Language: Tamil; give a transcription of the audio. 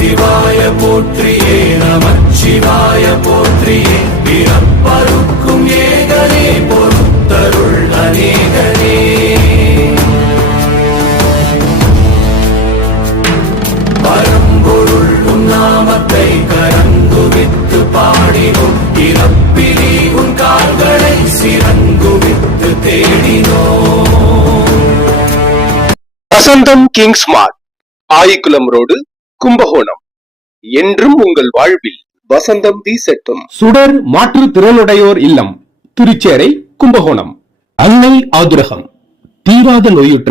சிவாய போற்றியே நமச்சிவாய போற்றியே பிறப்பருக்கும் ஏகனே பொறுத்தருள் அநேகனே பரம்பொருள் உன் நாமத்தை கரங்குவித்து பாடினோம் இறப்பிலி உன் கால்களை சிறங்குவித்து தேடினோம். வசந்தம் கிங்ஸ் மார்ட், ஆயிக்குளம் ரோடு, கும்பகோணம். என்றும் உங்கள் வாழ்வில் வசந்தம் வீசட்டும். சுடர் மாற்று திறனுடையோர் இல்லம், திருச்சேரை, கும்பகோணம். அன்னை ஆதுரகம், தீராத நோயுற்ற